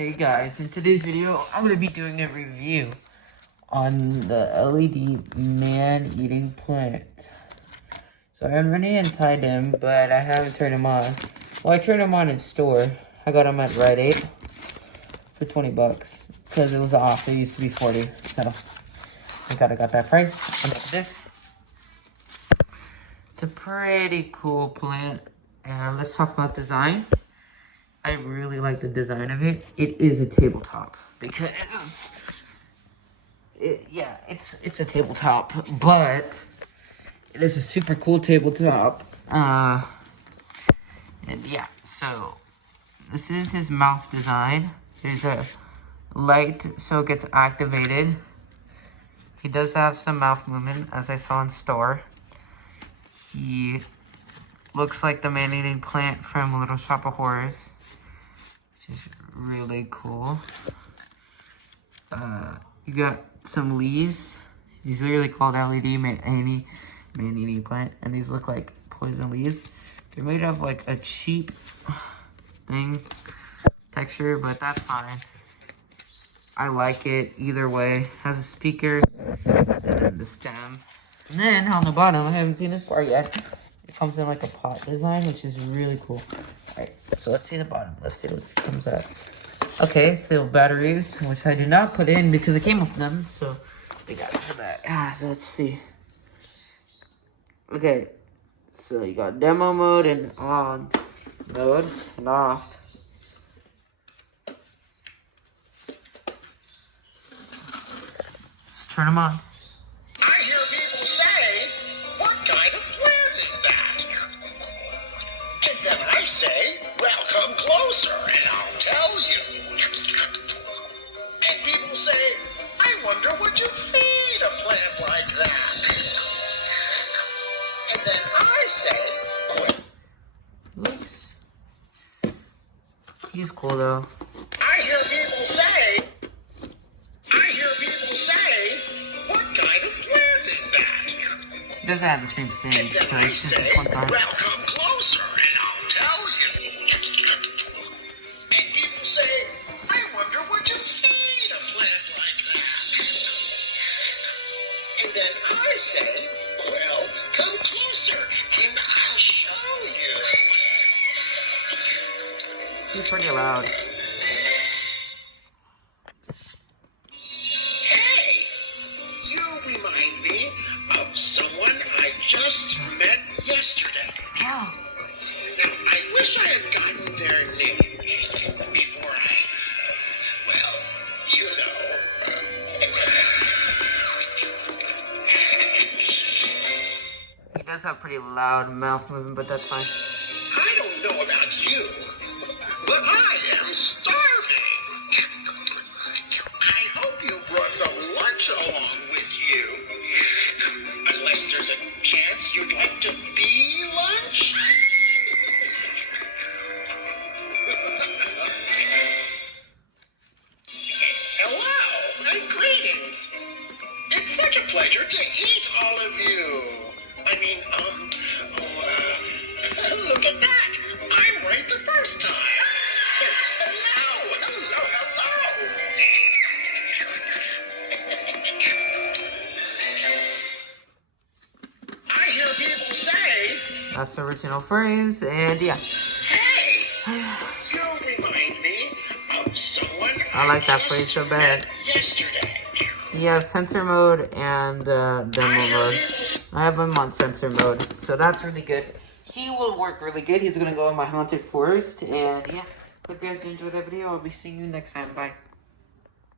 Hey guys, in today's video, I'm going to be doing a review on the LED man-eating plant. So I'm running in tie-dim, but I haven't turned them on. Well, I turned them on in store. I got them at Rite Aid for 20 bucks because it was off. It used to be 40, so I got that price. And look at this. It's a pretty cool plant. And let's talk about design. I really like the design of it. It is a tabletop because it's a tabletop, but it is a super cool tabletop. And yeah, so this is his mouth design. There's a light so it gets activated. He does have some mouth movement, as I saw in store. He looks like the man-eating plant from Little Shop of Horrors. Is really cool. You got some leaves. These are really called LED man-eating plant, and these look like poison leaves. They're made of like a cheap texture, but that's fine. I like it either way. Has a speaker and then the stem. And then on the bottom, I haven't seen this part yet. It comes in like a pot design, which is really cool. Alright, so let's see the bottom. Let's see what comes out. Okay, so batteries, which I did not put in because it came with them, so they got it for that. So let's see. Okay, so you got demo mode and on mode and off. Let's turn them on. I hear people say, what kind of plant is that? And then I say, well, come closer and I'll tell you. And people say, I wonder what you feed a plant like that. And then I say, well, Oops. He's cool though. I hear people say, what kind of plant is that? He doesn't have the same thing, but it's just this one time. Well, come closer and I'll tell you. And people say, I wonder what you feed a plant like that. And then I say, well, come closer and I'll show you. He's pretty loud. Hey, you remind me of someone I just met yesterday. Oh. Now, I wish I had gotten their name before well, you know. He does have pretty loud mouth movement, but that's fine. I don't know about you, but I am starving. I hope you brought some lunch along with you. Unless there's a chance you'd like to be lunch? Hello, and greetings. It's such a pleasure to eat all of you. Look at that. I'm right the first time. Hello. I hear people say, That's the original phrase, and yeah. hey, you remind me of someone I like that phrase so bad. met yesterday. He has sensor mode and demo mode. I have him on sensor mode, so that's really good. He will work really good. He's gonna go in my haunted forest, and yeah. Hope you guys enjoyed that video. I'll be seeing you next time. Bye.